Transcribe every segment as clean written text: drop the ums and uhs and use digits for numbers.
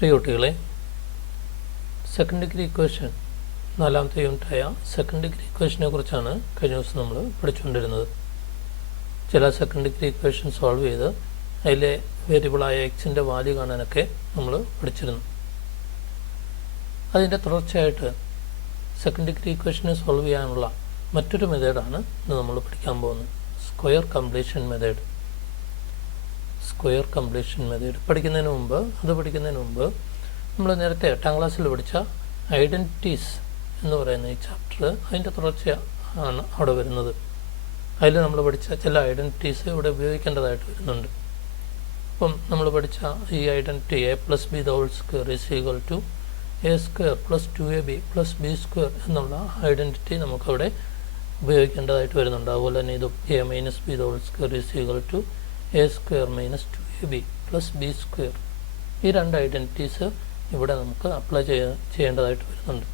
പ്രിയ കുട്ടികളെ, second degree equation നാലാമത്തെ യൂണിറ്റായ second degree ഇക്വേഷനെ കുറിച്ചാണ് കഴിഞ്ഞ ദിവസം നമ്മൾ പഠിച്ചുകൊണ്ടിരുന്നത്. ചില സെക്കൻഡ് ഡിഗ്രി ഇക്വേഷൻ സോൾവ് ചെയ്ത് അതിലെ വേരിയബിളായ എക്സിൻ്റെ വാല്യൂ കാണാനൊക്കെ നമ്മൾ പഠിച്ചിരുന്നു. അതിൻ്റെ തുടർച്ചയായിട്ട് സെക്കൻഡ് ഡിഗ്രി ഇക്വേഷനെ സോൾവ് ചെയ്യാനുള്ള മറ്റൊരു മെത്തേഡാണ് ഇന്ന് നമ്മൾ പഠിക്കാൻ പോകുന്നത്. Square completion method. Square completion method പഠിക്കുന്നതിന് മുമ്പ് നമ്മൾ നേരത്തെ 8ാം ക്ലാസ്സിൽ പഠിച്ച ഐഡൻറ്റിറ്റീസ് എന്ന് പറയുന്ന ഈ ചാപ്റ്റർ അതിൻ്റെ തുടർച്ചയാണ് അവിടെ വരുന്നത്. അതിൽ നമ്മൾ പഠിച്ച ചില ഐഡൻറ്റിറ്റീസ് ഇവിടെ ഉപയോഗിക്കേണ്ടതായിട്ട് വരുന്നുണ്ട്. അപ്പം നമ്മൾ പഠിച്ച ഈ identity a+b² a² + 2ab + b² എന്നുള്ള ഐഡൻറ്റിറ്റി നമുക്കവിടെ ഉപയോഗിക്കേണ്ടതായിട്ട് വരുന്നുണ്ട്. അതുപോലെ തന്നെ ഇത് a - b² a² - 2ab + b². ഈ രണ്ട് ഐഡൻറ്റിറ്റീസ് ഇവിടെ നമുക്ക് അപ്ലൈ ചെയ്യേണ്ടതായിട്ട് വരുന്നുണ്ട്.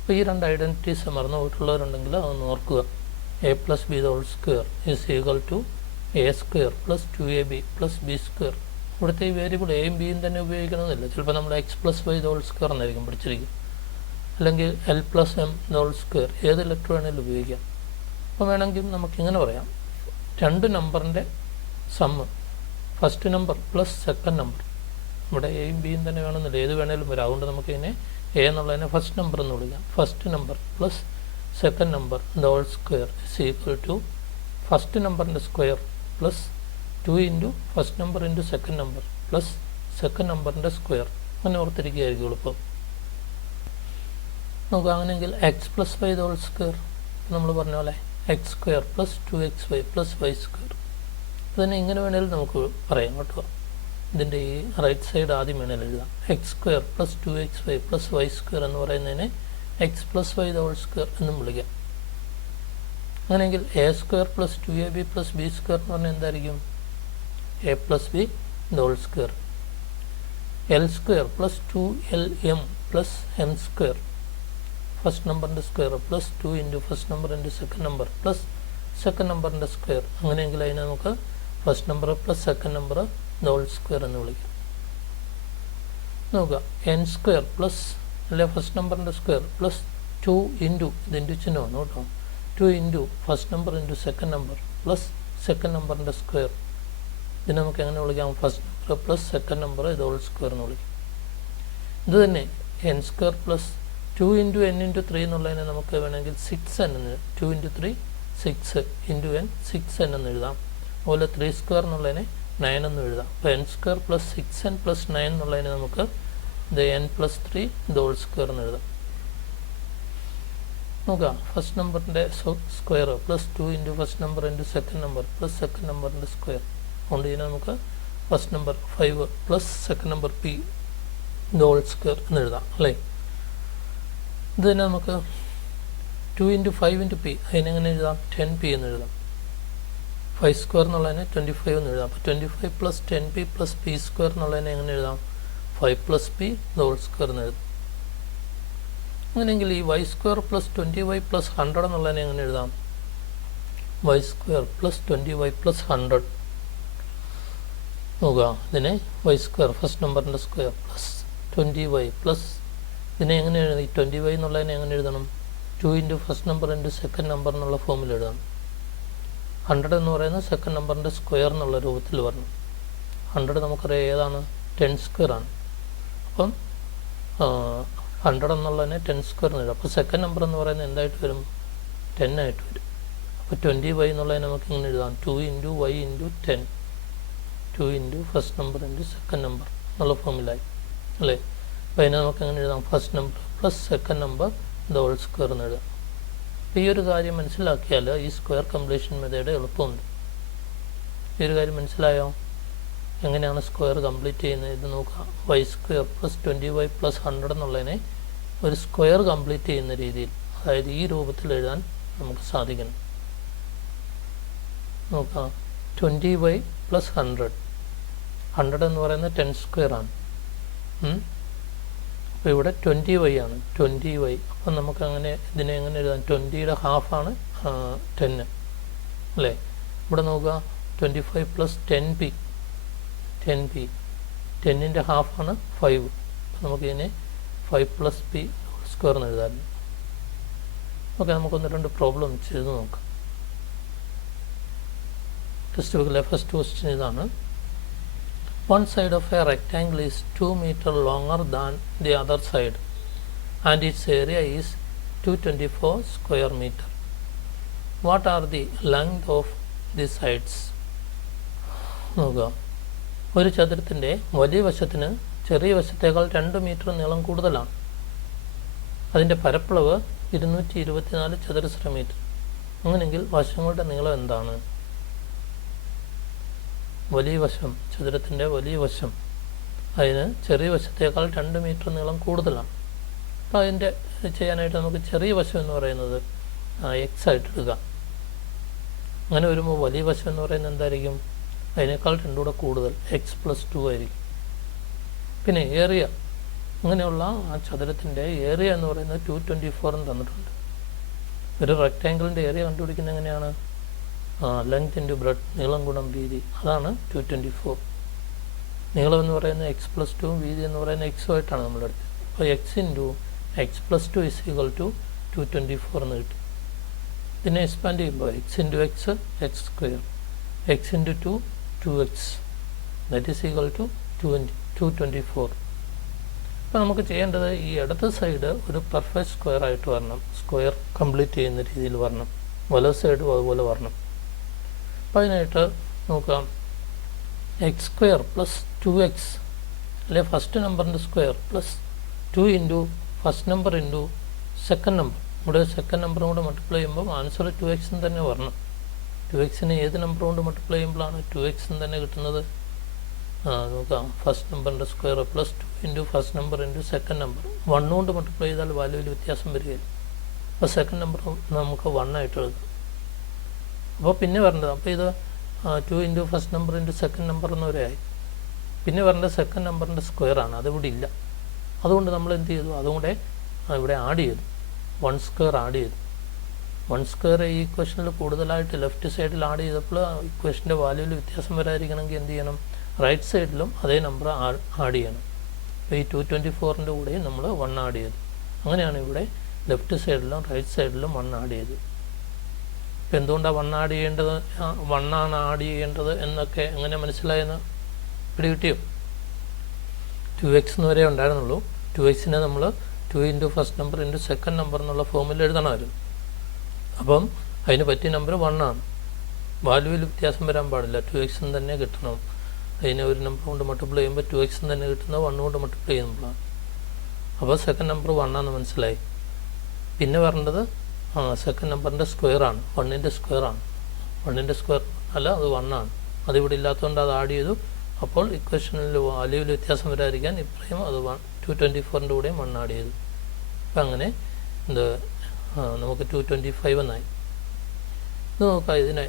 അപ്പോൾ ഈ രണ്ട് ഐഡൻറ്റിറ്റീസ് മറന്നു പോയിട്ടുള്ളവരുണ്ടെങ്കിൽ അതൊന്ന് ഓർക്കുക. a+b² = a² + 2ab + b². ഇവിടുത്തെ ഈ വേരിയബിൾ എയും ബിയും തന്നെ ഉപയോഗിക്കണമെന്നില്ല. ചിലപ്പോൾ നമ്മൾ x+y² എന്നായിരിക്കും പഠിച്ചിരിക്കും, അല്ലെങ്കിൽ l+m², ഏത് ലെറ്റർ വേണമെങ്കിലും ഉപയോഗിക്കാം. അപ്പോൾ വേണമെങ്കിൽ നമുക്കിങ്ങനെ പറയാം, രണ്ട് നമ്പറിൻ്റെ sum, first number plus second number. ഇവിടെ എയും ബിയും തന്നെ വേണമെന്നില്ല, ഏത് വേണേലും വരാം. അതുകൊണ്ട് നമുക്കിതിനെ എ എന്നുള്ളതിനെ ഫസ്റ്റ് നമ്പർ എന്ന് വിളിക്കാം. First number plus second number = first നമ്പറിൻ്റെ square plus 2 × first number × second number plus second നമ്പറിൻ്റെ സ്ക്വയർ. അങ്ങനെ ഓർത്തിരിക്കുകയായിരിക്കും എളുപ്പം. നമുക്ക് അങ്ങനെയെങ്കിൽ x+y² നമ്മൾ പറഞ്ഞ പോലെ x² + 2xy + y². അതിനെ ഇങ്ങനെ വേണമെങ്കിലും നമുക്ക് പറയാം കേട്ടോ. ഇതിൻ്റെ ഈ റൈറ്റ് സൈഡ് ആദ്യം വേണമെങ്കിൽ എഴുതാം. x² + 2xy + y² എന്ന് പറയുന്നതിനെ x+y² എന്നും വിളിക്കാം. അങ്ങനെയെങ്കിൽ a² + 2ab + b² എന്ന് പറഞ്ഞാൽ എന്തായിരിക്കും? a+b². l² + 2lm + m², first നമ്പറിൻ്റെ square plus 2 × first number × second number plus second നമ്പറിൻ്റെ സ്ക്വയർ. അങ്ങനെയെങ്കിൽ അതിനെ നമുക്ക് first number plus second number ² എന്ന് വിളിക്കാം. നോക്കുക, n² പ്ലസ് അല്ലെ ഫസ്റ്റ് നമ്പറിൻ്റെ സ്ക്വയർ പ്ലസ് 2 × ഇതിൻ്റെ ചിഹ്നമാണ് കേട്ടോ, 2 × first number × second number plus second നമ്പറിൻ്റെ സ്ക്വയർ. ഇതിനെ നമുക്ക് എങ്ങനെ വിളിക്കാം? First number plus second number ² എന്ന് വിളിക്കാം. ഇത് തന്നെ n² പ്ലസ് 2 × n × 3 എന്നുള്ളതിനെ നമുക്ക് വേണമെങ്കിൽ 6n എന്ന് 2 × 3 6 × n 6n എന്ന് എഴുതാം. അതുപോലെ 3² എന്നുള്ളതിനെ 9 എന്ന് എഴുതാം. അപ്പോൾ n² + 6n + 9 എന്നുള്ളതിനെ നമുക്ക് ഇത് n + 3 ² എന്ന് എഴുതാം. നോക്കാം, ഫസ്റ്റ് നമ്പറിൻ്റെ square plus 2 × first number × second number plus second നമ്പറിൻ്റെ സ്ക്വയർ. അതുകൊണ്ട് ഇതിനെ നമുക്ക് first number 5 plus second number p ² എന്ന് എഴുതാം അല്ലേ. ഇത് തന്നെ നമുക്ക് 2 × 5 × p, അതിനെങ്ങനെ എഴുതാം? 10p എന്ന് എഴുതാം. 5² എന്നുള്ളതിനെ 25 എന്ന് എഴുതാം. അപ്പോൾ 25 + 10p + p² എന്നുള്ളതിനെ എങ്ങനെ എഴുതാം? 5 + p ² എന്ന് എഴുതാം. അങ്ങനെയെങ്കിൽ ഈ y² + 20y + 100 എന്നുള്ളതിനെ എങ്ങനെ എഴുതാം? y² + 20y + 100. നോക്കുക, ഇതിനെ y² ഫസ്റ്റ് നമ്പറിൻ്റെ സ്ക്വയർ പ്ലസ് 20y പ്ലസ് ഇതിനെ എങ്ങനെ എഴുതാം? ഈ 20y എന്നുള്ളതിനെ എങ്ങനെ എഴുതണം? 2 × ഫസ്റ്റ് നമ്പർ × സെക്കൻഡ് നമ്പർ എന്നുള്ള ഫോമിൽ എഴുതാം. 100 എന്ന് പറയുന്നത് സെക്കൻഡ് നമ്പറിൻ്റെ സ്ക്വയർ എന്നുള്ള രൂപത്തിൽ വരണം. 100 നമുക്കറിയാം ഏതാണ്? 10² ആണ്. അപ്പം 100 എന്നുള്ളതിനെ 10² എന്ന് എഴുതാം. അപ്പോൾ സെക്കൻഡ് നമ്പർ എന്ന് പറയുന്നത് എന്തായിട്ട് വരും? 10 ആയിട്ട് വരും. അപ്പോൾ 20y എന്നുള്ളതിനെ നമുക്ക് ഇങ്ങനെ എഴുതാം. 2 × y × 10, 2 × first number × second number എന്നുള്ള ഫോമിലായി അല്ലേ. അപ്പോൾ അതിനെ നമുക്ക് എങ്ങനെ എഴുതാം? First number plus second number ² എന്ന് എഴുതാം. അപ്പോൾ ഈ ഒരു കാര്യം മനസ്സിലാക്കിയാൽ ഈ സ്ക്വയർ കംപ്ലീഷൻ മെത്തേഡ് എളുപ്പമുണ്ട്. ഈ ഒരു കാര്യം മനസ്സിലായോ? എങ്ങനെയാണ് സ്ക്വയർ കംപ്ലീറ്റ് ചെയ്യുന്നത്? ഇത് നോക്കാം. y² + 20y + 100 എന്നുള്ളതിനെ ഒരു സ്ക്വയർ കംപ്ലീറ്റ് ചെയ്യുന്ന രീതിയിൽ, അതായത് ഈ രൂപത്തിൽ എഴുതാൻ നമുക്ക് സാധിക്കണം. നോക്കാം, 20y + 100. 100 എന്ന് പറയുന്നത് 10² ആണ്. അപ്പോൾ ഇവിടെ 20y ആണ്, 20y. അപ്പം നമുക്ക് അങ്ങനെ ഇതിനെ എങ്ങനെ എഴുതാം? 20യുടെ ഹാഫാണ് 10 അല്ലേ. ഇവിടെ നോക്കുക, 25 + 10p 10ൻ്റെ ഹാഫാണ് 5. അപ്പോൾ നമുക്കിതിനെ 5+b² എന്ന് എഴുതാറുണ്ട്. ഓക്കെ, നമുക്കൊന്ന് 2 പ്രോബ്ലം ചെയ്ത് നോക്കാം. ടെക്സ്റ്റ് ബുക്കിലെ ഫസ്റ്റ് ക്വസ്റ്റ്യൻ ഇതാണ്. One side of a rectangle is 2 meters longer than the other side and its area is 224 square meter. What are the length of the sides? നോക്കുക, ഒരു ചതുരത്തിൻ്റെ വലിയ വശത്തിന് ചെറിയ വശത്തേക്കാൾ 2 മീറ്റർ നീളം കൂടുതലാണ്. അതിൻ്റെ പരപ്പളവ് 224 ചതുരശ്ര മീറ്റർ. അങ്ങനെയെങ്കിൽ വശങ്ങളുടെ നീളം എന്താണ്? വലിയ വശം, ചതുരത്തിൻ്റെ വലിയ വശം, അതിന് ചെറിയ വശത്തേക്കാൾ 2 മീറ്റർ നീളം കൂടുതലാണ്. അപ്പോൾ അതിൻ്റെ ചെയ്യാനായിട്ട് നമുക്ക് ചെറിയ വശം എന്ന് പറയുന്നത് എക്സ് ആയിട്ട് എടുക്കുക. അങ്ങനെ വരുമ്പോൾ വലിയ വശം എന്ന് പറയുന്നത് എന്തായിരിക്കും? അതിനേക്കാൾ 2 കൂടെ കൂടുതൽ, x+2 ആയിരിക്കും. പിന്നെ ഏരിയ, അങ്ങനെയുള്ള ആ ചതുരത്തിൻ്റെ ഏരിയ എന്ന് പറയുന്നത് 224 തന്നിട്ടുണ്ട്. ഒരു റെക്റ്റാങ്കിളിൻ്റെ ഏരിയ കണ്ടുപിടിക്കുന്നത് എങ്ങനെയാണ്? ലെങ്ത് ഇൻറ്റു ബ്രെഡ്, നീളം ഗുണം വീതി, അതാണ് 224. നീളം എന്ന് പറയുന്നത് x+2, വീതി എന്ന് പറയുന്നത് എക്സുമായിട്ടാണ് നമ്മളെടുത്തത്. അപ്പോൾ x into x+2 is equal to 224 എന്ന് കിട്ടും. ഇതിനെ എക്സ്പാൻഡ് ചെയ്യുമ്പോൾ x into x, x square, x into 2, 2x, that is equal to 224. അപ്പോൾ നമുക്ക് ചെയ്യേണ്ടത് ഈ ഇടത്ത് സൈഡ് ഒരു പെർഫെക്റ്റ് സ്ക്വയർ ആയിട്ട് വരണം, സ്ക്വയർ കംപ്ലീറ്റ് ചെയ്യുന്ന രീതിയിൽ വരണം. വലത് സൈഡും അതുപോലെ വരണം. അപ്പോൾ അതിനായിട്ട് നോക്കാം, x² + 2x, അല്ലെ ഫസ്റ്റ് നമ്പറിൻ്റെ square plus 2 into first number into second number. ഇവിടെ സെക്കൻഡ് നമ്പറും കൂടെ മൾട്ടിപ്ലൈ ചെയ്യുമ്പോൾ ആൻസർ 2x തന്നെ വരണം. 2xനെ ഏത് നമ്പർ കൊണ്ട് മൾട്ടിപ്ലൈ ചെയ്യുമ്പോഴാണ് 2x തന്നെ കിട്ടുന്നത്? നോക്കാം, ഫസ്റ്റ് നമ്പറിൻ്റെ square plus 2 into first number into second number. 1 കൊണ്ട് മൾട്ടിപ്ലൈ ചെയ്താൽ വാല്യൂവിൽ വ്യത്യാസം വരികയില്ല. അപ്പോൾ സെക്കൻഡ് നമ്പർ നമുക്ക് 1 ആയിട്ട് എഴുതാം. അപ്പോൾ പിന്നെ വരേണ്ടത്, അപ്പോൾ ഇത് 2 into first number into second number എന്നവരെ ആയി. പിന്നെ വരേണ്ടത് സെക്കൻഡ് നമ്പറിൻ്റെ സ്ക്വയറാണ്, അതിവിടെ ഇല്ല. അതുകൊണ്ട് നമ്മൾ എന്ത് ചെയ്തു? അതും കൂടെ ഇവിടെ ആഡ് ചെയ്തു, 1² ആഡ് ചെയ്തു. 1² ഈ ഇക്വേഷനിൽ കൂടുതലായിട്ട് ലെഫ്റ്റ് സൈഡിൽ ആഡ് ചെയ്തപ്പോൾ ഇക്വേഷൻ്റെ വാല്യൂവിൽ വ്യത്യാസം വരാതിരിക്കണമെങ്കിൽ എന്ത് ചെയ്യണം? റൈറ്റ് സൈഡിലും അതേ നമ്പർ ആഡ് ചെയ്യണം. അപ്പോൾ ഈ 224ൻ്റെ കൂടെയും നമ്മൾ 1 ആഡ് ചെയ്തു. അങ്ങനെയാണ് ഇവിടെ ലെഫ്റ്റ് സൈഡിലും റൈറ്റ് സൈഡിലും 1 ആഡ് ചെയ്തു. ഇപ്പോൾ എന്തുകൊണ്ടാണ് 1 ആഡ് ചെയ്യേണ്ടത്, 1 ആണ് ആഡ് ചെയ്യേണ്ടത് എന്നൊക്കെ എങ്ങനെ മനസ്സിലായെന്ന് പിടികിട്ടിയോ? 2x എന്ന് വരെ ഉണ്ടായിരുന്നുള്ളൂ. 2xനെ നമ്മൾ 2 into first number into second number എന്നുള്ള ഫോമിൽ എഴുതണമായിരുന്നു. അപ്പം അതിന് പറ്റിയ നമ്പർ 1 ആണ്. വാല്യൂവിൽ വ്യത്യാസം വരാൻ പാടില്ല, 2x തന്നെ കിട്ടണം. അതിനെ ഒരു നമ്പർ കൊണ്ട് മൾട്ടിപ്ലൈ ചെയ്യുമ്പോൾ 2x തന്നെ കിട്ടുന്നത് 1 കൊണ്ട് മൾട്ടിപ്ലൈ ചെയ്യുമ്പോഴാണ്. അപ്പോൾ സെക്കൻഡ് നമ്പർ 1 ആണെന്ന് മനസ്സിലായി. പിന്നെ വരേണ്ടത് സെക്കൻഡ് നമ്പറിൻ്റെ സ്ക്വയറാണ്, 1ൻ്റെ സ്ക്വയറാണ്. 1ൻ്റെ സ്ക്വയർ അല്ല, അത് 1 ആണ്. അതിവിടെ ഇല്ലാത്തതുകൊണ്ട് അത് ആഡ് ചെയ്തു. അപ്പോൾ ഇക്വേഷനിൽ വാല്യൂവിൽ വ്യത്യാസം വരാതിരിക്കാൻ ഇത്രയും അത് 224ൻ്റെ കൂടെയും 1 ആഡ് ചെയ്തു. അപ്പം അങ്ങനെ നമുക്ക് 225 എന്നായി. ഇത് നോക്കാം, ഇതിനെ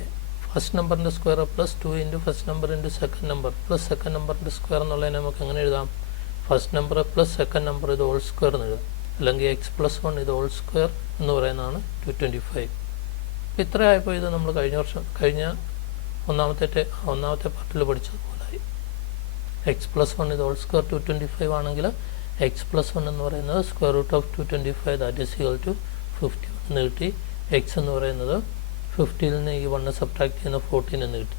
ഫസ്റ്റ് നമ്പറിൻ്റെ square plus 2 into first number into second number plus second നമ്പറിൻ്റെ സ്ക്വയർ എന്നുള്ളതിനെ നമുക്ക് എങ്ങനെ എഴുതാം? First number plus second number ഇത് ഹോൾ സ്ക്വയർ എന്ന് എഴുതാം. അല്ലെങ്കിൽ x+1 ഇത് ഹോൾ സ്ക്വയർ എന്ന് പറയുന്നതാണ് 225. അപ്പോൾ ഇത്ര ആയപ്പോൾ ഇത് നമ്മൾ കഴിഞ്ഞ ഒന്നാമത്തെ പാർട്ടിൽ പഠിച്ചതുപോലായി. x+1 ഇത് ഹോൾ സ്ക്വയർ 225 ആണെങ്കിൽ x+1 എന്ന് പറയുന്നത് square root of 225, that is equal to 50 എന്ന് കിട്ടി. എക്സ് എന്ന് പറയുന്നത് 50ൽ നിന്ന് ഈ 1 സബ്ട്രാക്ട് ചെയ്യുന്ന 14 എന്ന് കിട്ടി.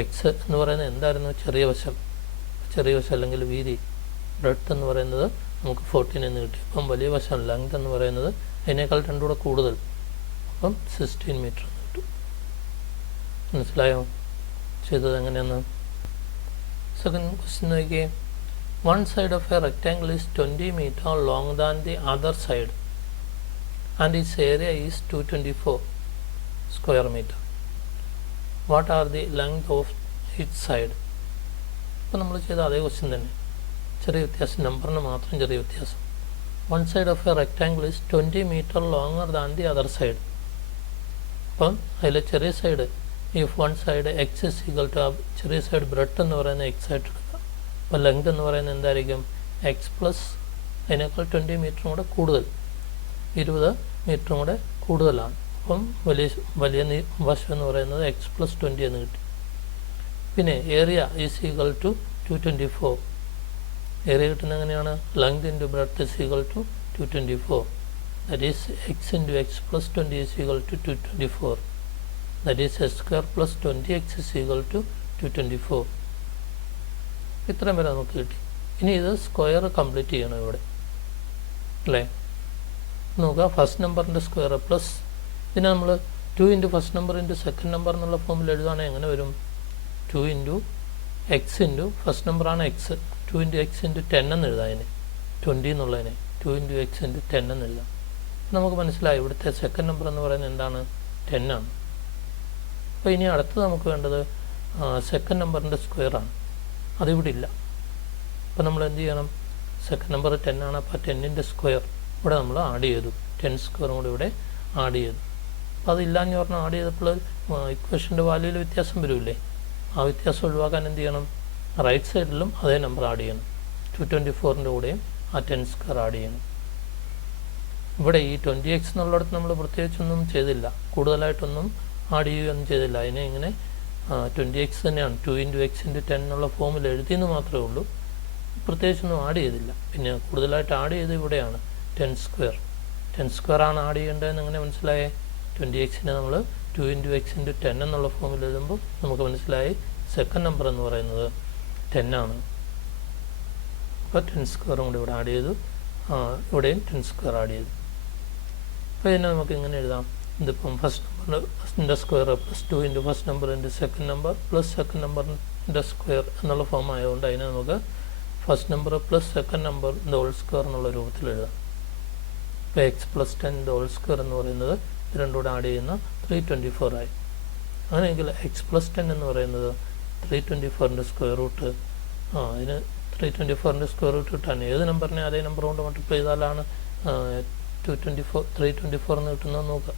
എക്സ് എന്ന് പറയുന്നത് എന്തായിരുന്നു? ചെറിയ വശം അല്ലെങ്കിൽ വീതി, ബ്രെഡ്ത്ത് എന്ന് പറയുന്നത് നമുക്ക് 14 എന്ന് കിട്ടി. അപ്പം വലിയ വശം ലെങ്ത് എന്ന് പറയുന്നത് അതിനേക്കാൾ 2 കൂടെ കൂടുതൽ, അപ്പം 16 മീറ്റർ എന്ന് കിട്ടും. മനസ്സിലായോ ചെയ്തത് എങ്ങനെയെന്ന്? സെക്കൻഡ് ക്വസ്റ്റ്യൻ നോക്കിയേ. One side of a rectangle is 20 meters longer than the other side and its area is 224 square meter. What are the length of each side? അപ്പോൾ നമ്മൾ ചെയ്ത അതേ ക്വസ്റ്റ്യൻ തന്നെ, ചെറിയ വ്യത്യാസം, നമ്പറിന് മാത്രം ചെറിയ വ്യത്യാസം. One side of a rectangle is 20 meters longer than the other side. അപ്പം അതിലെ ചെറിയ side, if one side x is equal to ചെറിയ സൈഡ് ബ്രെഡ്ത്ത് എന്ന് പറയുന്നത് x ആയിട്ട് എടുക്കുക. അപ്പോൾ ലെങ്ത് എന്ന് പറയുന്നത് എന്തായിരിക്കും? എക്സ് പ്ലസ് അതിനേക്കാൾ 20 മീറ്ററും കൂടെ കൂടുതൽ, 20 മീറ്ററും കൂടെ കൂടുതലാണ്. അപ്പം വലിയ വശം എന്ന് പറയുന്നത് x+20 എന്ന് കിട്ടി. പിന്നെ area is equal to 224. Area കിട്ടുന്നത് എങ്ങനെയാണ്? Length into breadth is equal to 224. That is x into x plus 20 is equal to 224. That is x square plus 20x is equal to 224. ഇത്രയും വരെ നമുക്ക് കിട്ടി. ഇനി ഇത് സ്ക്വയർ കംപ്ലീറ്റ് ചെയ്യണം ഇവിടെ അല്ലേ. നോക്കുക, ഫസ്റ്റ് നമ്പറിൻ്റെ സ്ക്വയർ പ്ലസ് ഇതിനെ നമ്മൾ 2 into first number into second number എന്നുള്ള ഫോമിൽ എഴുതുകയാണെങ്കിൽ എങ്ങനെ വരും? 2 ഇൻറ്റു എക്സ് ഇൻറ്റു ഫസ്റ്റ് നമ്പറാണ് എക്സ്, 2 ഇൻറ്റു എക്സ് ഇൻറ്റു 10 എന്ന് എഴുതാം. അതിന് 20 എന്നുള്ളതിനെ 2 ഇൻറ്റു എക്സ് ഇൻറ്റു 10 എന്ന് എഴുതാം. നമുക്ക് മനസ്സിലായി ഇവിടുത്തെ സെക്കൻഡ് നമ്പർ എന്ന് പറയുന്നത് എന്താണ്? 10 ആണ്. അപ്പോൾ ഇനി അടുത്തത് നമുക്ക് വേണ്ടത് സെക്കൻഡ് നമ്പറിൻ്റെ സ്ക്വയറാണ്. അതിവിടെ ഇല്ല. അപ്പോൾ നമ്മൾ എന്ത് ചെയ്യണം? സെക്കൻഡ് നമ്പർ 10 ആണ്. അപ്പോൾ 10ൻ്റെ സ്ക്വയർ ഇവിടെ നമ്മൾ ആഡ് ചെയ്തു, 10 സ്ക്വയറും കൂടി ഇവിടെ ആഡ് ചെയ്തു. അപ്പോൾ അതില്ലാന്ന് പറഞ്ഞാൽ ആഡ് ചെയ്തപ്പോൾ ഇക്വേഷൻ്റെ വാല്യൂവിൽ വ്യത്യാസം വരില്ലേ? ആ വ്യത്യാസം ഒഴിവാക്കാൻ എന്ത് ചെയ്യണം? റൈറ്റ് സൈഡിലും അതേ നമ്പർ ആഡ് ചെയ്യണം. 224ൻ്റെ കൂടെയും ആ 10 സ്ക്വയർ ആഡ് ചെയ്യണം. ഇവിടെ ഈ 20x എന്നുള്ളിടത്ത് നമ്മൾ പ്രത്യേകിച്ചൊന്നും ചെയ്തില്ല, കൂടുതലായിട്ടൊന്നും ആഡ് ചെയ്യുകയൊന്നും ചെയ്തില്ല. അതിനെ ഇങ്ങനെ 20x തന്നെയാണ് 2 ഇൻറ്റു എക്സ് ഇൻറ്റു 10 എന്നുള്ള ഫോമിൽ എഴുതിയെന്ന് മാത്രമേ ഉള്ളൂ, പ്രത്യേകിച്ചൊന്നും ആഡ് ചെയ്തില്ല. പിന്നെ കൂടുതലായിട്ട് ആഡ് ചെയ്ത് ഇവിടെയാണ് 10 സ്ക്വയർ. 10 സ്ക്വയർ ആണ് ആഡ് ചെയ്യേണ്ടതെന്ന് എങ്ങനെ മനസ്സിലായേ? 20xനെ നമ്മൾ 2 ഇൻറ്റു എക്സ് ഇൻറ്റു 10 എന്നുള്ള ഫോമിൽ എഴുതുമ്പോൾ നമുക്ക് മനസ്സിലായി സെക്കൻഡ് നമ്പർ എന്ന് പറയുന്നത് 10 ആണ്. അപ്പോൾ 10 സ്ക്വയറും കൂടി ഇവിടെ ആഡ് ചെയ്തു, ഇവിടെയും 10 സ്ക്വയർ ആഡ് ചെയ്തു. അപ്പോൾ ഇതിനെ നമുക്ക് ഇങ്ങനെ എഴുതാം. ഇതിപ്പം ഫസ്റ്റിൻ്റെ square plus 2 into first number into second number plus second നമ്പറിൻ്റെ സ്ക്വയർ എന്നുള്ള ഫോം ആയതുകൊണ്ട് അതിനെ നമുക്ക് first number plus second number whole square എന്നുള്ള രൂപത്തിൽ എഴുതാം. ഇപ്പോൾ എക്സ് പ്ലസ് 10 ഹോൾ സ്ക്വയർ എന്ന് പറയുന്നത് ഇത് രണ്ടും കൂടെ ആഡ് ചെയ്യുന്ന 324 ആയി. അങ്ങനെയെങ്കിൽ എക്സ് പ്ലസ് 10 എന്ന് പറയുന്നത് 324ൻ്റെ സ്ക്വയർ റൂട്ട്, അതിന് 324ൻ്റെ സ്ക്വയർ റൂട്ട് കിട്ടാൻ ഏത് നമ്പറിനെ അതേ നമ്പർ കൊണ്ട് മൾട്ടിപ്ലൈ ചെയ്താലാണ് 324 എന്ന് കിട്ടുന്നത് നോക്കുക.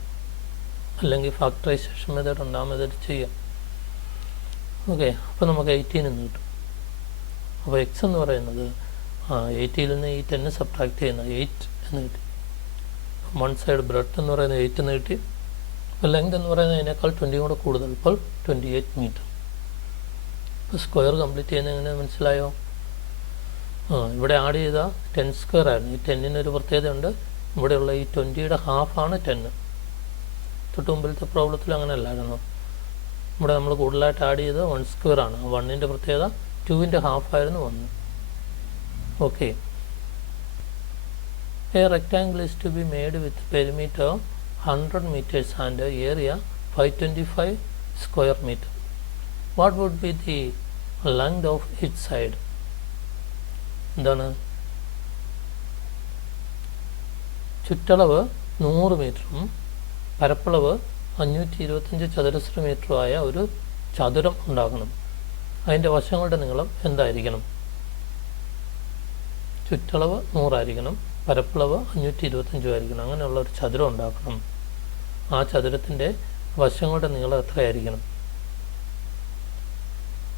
അല്ലെങ്കിൽ ഫാക്ടറൈസേഷൻ മെത്തേഡ് ഉണ്ട്, ആ മെത്തേഡ് ചെയ്യാം. ഓക്കെ, അപ്പോൾ നമുക്ക് 18 എന്ന് കിട്ടും. അപ്പോൾ എക്സ് എന്ന് പറയുന്നത് 80ൽ നിന്ന് ഈ 10 സബ്ട്രാക്ട് ചെയ്യുന്ന 8 എന്ന് കിട്ടി. വൺ സൈഡ് ബ്രെഡ്ത്ത് എന്ന് പറയുന്നത് 8 എന്ന് കിട്ടി. അപ്പോൾ ലെങ്ത് എന്ന് പറയുന്നത് അതിനേക്കാൾ 20 കൂടെ കൂടുതൽ, ഇപ്പോൾ 28 മീറ്റർ. ഇപ്പോൾ സ്ക്വയർ കംപ്ലീറ്റ് ചെയ്യുന്നത് എങ്ങനെ മനസ്സിലായോ? ഇവിടെ ആഡ് ചെയ്ത 10 സ്ക്വയർ ആയിരുന്നു. ഈ 10-ന് ഒരു പ്രത്യേകതയുണ്ട്, ഇവിടെയുള്ള ഈ 20യുടെ ഹാഫാണ് 10. തൊട്ട് മുമ്പിലത്തെ പ്രോബ്ലത്തിൽ അങ്ങനെ അല്ലായിരുന്നു. ഇവിടെ നമ്മൾ കൂടുതലായിട്ട് ആഡ് ചെയ്ത് 1 സ്ക്വയർ ആണ്. 1ൻ്റെ പ്രത്യേകത 2ൻ്റെ ഹാഫായിരുന്നു 1. Okay, a rectangle is to be made with perimeter 100 meters and area 525 square metre. What would be the length of it side? എന്താണ്? ചുറ്റളവ് 100 മീറ്ററും പരപ്പളവ് 525 ചതുരശ്ര മീറ്ററുമായ ഒരു ചതുരം ഉണ്ടാക്കണം. അതിൻ്റെ വശങ്ങളുടെ നീളം എന്തായിരിക്കണം? ചുറ്റളവ് 100 ആയിരിക്കണം, പരപ്പളവ് 525 ആയിരിക്കണം. അങ്ങനെയുള്ള ഒരു ചതുരം ഉണ്ടാക്കണം. ആ ചതുരത്തിൻ്റെ വശങ്ങളുടെ നീളം എത്രയായിരിക്കണം?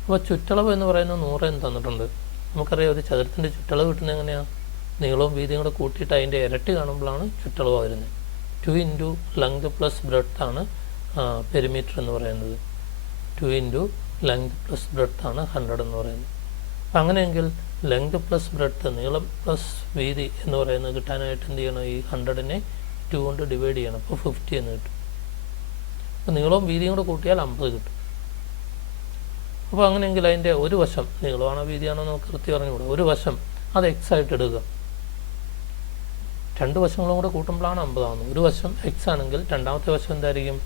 അപ്പോൾ ചുറ്റളവ് എന്ന് പറയുന്നത് 100 എന്ന് തന്നിട്ടുണ്ട്. നമുക്കറിയാം ഒരു ചതുരത്തിൻ്റെ ചുറ്റളവ് കിട്ടുന്നത് എങ്ങനെയാണ്? നീളവും വീതിയും കൂടെ കൂട്ടിയിട്ട് അതിൻ്റെ ഇരട്ടി കാണുമ്പോഴാണ് ചുറ്റളവ് വരുന്നത്. 2 ഇൻറ്റു ലെങ്ത് പ്ലസ് ബ്രെഡ്ത്ത് ആണ് പെരിമീറ്റർ എന്ന് പറയുന്നത്. 2 ഇൻറ്റു ലെങ്ത് പ്ലസ് ബ്രെഡ്ത്ത് ആണ് 100 എന്ന് പറയുന്നത്. അപ്പം അങ്ങനെയെങ്കിൽ ലെങ്ത് പ്ലസ് ബ്രെഡ്ത്ത്, നീളം പ്ലസ് വീതി എന്ന് പറയുന്നത് കിട്ടാനായിട്ട് എന്ത് ചെയ്യണം? ഈ 100നെ 2 കൊണ്ട് ഡിവൈഡ് ചെയ്യണം. അപ്പോൾ 50 എന്ന് കിട്ടും. അപ്പോൾ നീളവും വീതിയും കൂടെ കൂട്ടിയാൽ 50 കിട്ടും. അപ്പോൾ അങ്ങനെയെങ്കിൽ അതിൻ്റെ ഒരു വശം, നീളമാണോ വീതിയാണോ നമുക്ക് കൃത്യം അറിഞ്ഞുകൂടാ, ഒരു വശം അത് എക്സ് ആയിട്ട് എടുക്കുക. 2 വശങ്ങളും കൂടെ കൂട്ടുമ്പോഴാണ് 50 ആവുന്നത്. ഒരു വശം എക്സ് ആണെങ്കിൽ രണ്ടാമത്തെ വശം എന്തായിരിക്കും?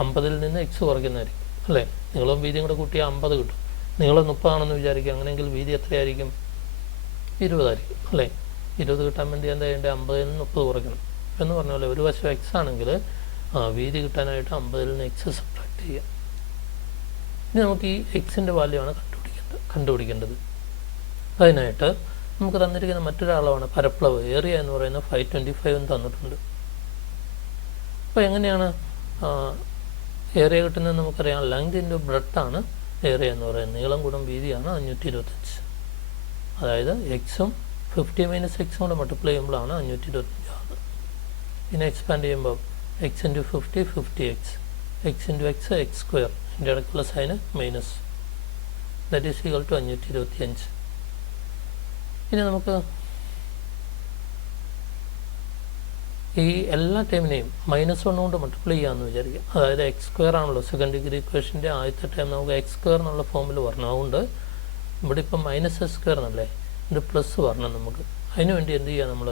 50ൽ നിന്ന് എക്സ് കുറയ്ക്കുന്നതായിരിക്കും അല്ലേ? നീളവും വീതിയും കൂടെ കൂട്ടിയാൽ 50 കിട്ടും. നീളം 30 ആണെന്ന് വിചാരിക്കുക, അങ്ങനെയെങ്കിൽ വീതി എത്രയായിരിക്കും? 20 ആയിരിക്കും അല്ലേ? 20 കിട്ടാൻ വേണ്ടി എന്താ ചെയ്യേണ്ടത്? 50ൽ നിന്ന് 30 കുറയ്ക്കണം എന്ന് പറഞ്ഞ പോലെ ഒരു വശം എക്സ് ആണെങ്കിൽ വീതി കിട്ടാനായിട്ട് 50ൽ നിന്ന് എക്സ് സബ്ട്രാക്ട് ചെയ്യുക. ഇനി നമുക്ക് ഈ എക്സിൻ്റെ വാല്യൂ ആണ് കണ്ടുപിടിക്കേണ്ടത്. അതിനായിട്ട് നമുക്ക് തന്നിരിക്കുന്ന മറ്റൊരളവാണ് പരപ്പളവ്, ഏരിയ എന്ന് പറയുന്ന 525 എന്ന് തന്നിട്ടുണ്ട്. അപ്പോൾ എങ്ങനെയാണ് ഏരിയ കിട്ടുന്നത് നമുക്കറിയാം. ലെങ്ത് ഇൻറ്റു ബ്രെഡ്ത്ത് ആണ് ഏരിയ എന്ന് പറയുന്നത്. നീളം ഗുണം വീതിയാണ് 525. അതായത് എക്സും 50 മൈനസ് എക്സും കൂടെ മൾട്ടിപ്ലൈ ചെയ്യുമ്പോഴാണ് 525 ആകുന്നത്. പിന്നെ എക്സ്പാൻഡ് ചെയ്യുമ്പോൾ x into 50 50x, x into x x square, ഇതിൻ്റെ ഇടയ്ക്കുള്ള sign minus. That is equal to 525. ഇനി നമുക്ക് ഈ എല്ലാ ടൈമിനെയും -1 കൊണ്ട് മൾട്ടിപ്ലൈ ചെയ്യാമെന്ന് വിചാരിക്കാം. അതായത് എക്സ് സ്ക്വയർ ആണല്ലോ സെക്കൻഡ് ഡിഗ്രി ഇക്വേഷൻ്റെ ആദ്യത്തെ ടൈം നമുക്ക് എക്സ് സ്ക്വയർ എന്നുള്ള ഫോമിൽ വരണം. അതുകൊണ്ട് ഇവിടെ ഇപ്പം -s² എന്നല്ലേ, ഇത് പ്ലസ് വരണം നമുക്ക്. അതിനു വേണ്ടി എന്ത് ചെയ്യുക, നമ്മൾ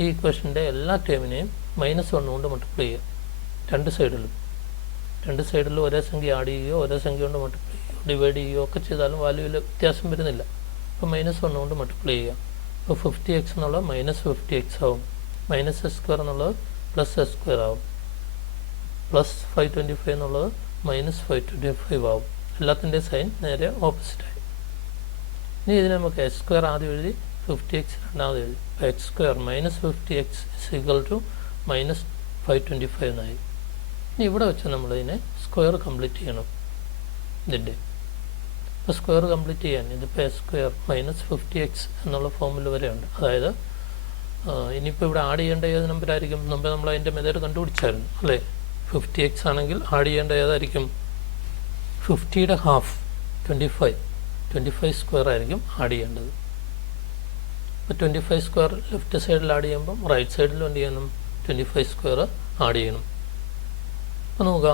ഈ ഇക്വേഷൻ്റെ എല്ലാ ടൈമിനെയും -1 കൊണ്ട് മൾട്ടിപ്ലൈ ചെയ്യുക. രണ്ട് സൈഡിലും ഒരേ സംഖ്യ ആഡ് ചെയ്യുകയോ ഒരേ സംഖ്യ കൊണ്ട് മൾട്ടിപ്ലൈ ചെയ്യുകയോ ഡിവൈഡ് ചെയ്യുകയോ ഒക്കെ ചെയ്താലും വാല്യൂവിൽ വ്യത്യാസം വരുന്നില്ല. അപ്പോൾ -1 കൊണ്ട് മൾട്ടിപ്ലൈ ചെയ്യുക. അപ്പോൾ 50x എന്നുള്ളത് -50x ആവും, -s² എന്നുള്ളത് +s² ആവും, +525 എന്നുള്ളത് -525 ആവും. എല്ലാത്തിൻ്റെ സൈൻ നേരെ ഓപ്പോസിറ്റായി. ഇനി ഇതിന് നമുക്ക് x² ആദ്യം എഴുതി 50x രണ്ടാമത് എഴുതി. അപ്പോൾ x² -50x = -525 എന്നായി. ഇനി ഇവിടെ വെച്ച് നമ്മളിതിനെ സ്ക്വയർ കംപ്ലീറ്റ് ചെയ്യണം. ഇതിൻ്റെ ഇപ്പോൾ സ്ക്വയർ കംപ്ലീറ്റ് ചെയ്യാൻ ഇതിപ്പോൾ s² -50x എന്നുള്ള ഫോമിൽ വരെ ഉണ്ട്. അതായത് ഇനിയിപ്പോൾ ഇവിടെ ആഡ് ചെയ്യേണ്ട ഏത് നമ്പർ ആയിരിക്കും? മുമ്പ് നമ്മൾ അതിൻ്റെ മെത്തേഡ് കണ്ടുപിടിച്ചായിരുന്നു അല്ലേ? 50x ആണെങ്കിൽ ആഡ് ചെയ്യേണ്ട ഏതായിരിക്കും? 50യുടെ ഹാഫ് 25² ആയിരിക്കും ആഡ് ചെയ്യേണ്ടത്. ഇപ്പോൾ 25² ലെഫ്റ്റ് സൈഡിൽ ആഡ് ചെയ്യുമ്പം റൈറ്റ് സൈഡിലും എന്ത് ചെയ്യണം? 25² ആഡ് ചെയ്യണം. അപ്പോൾ നോക്കുക,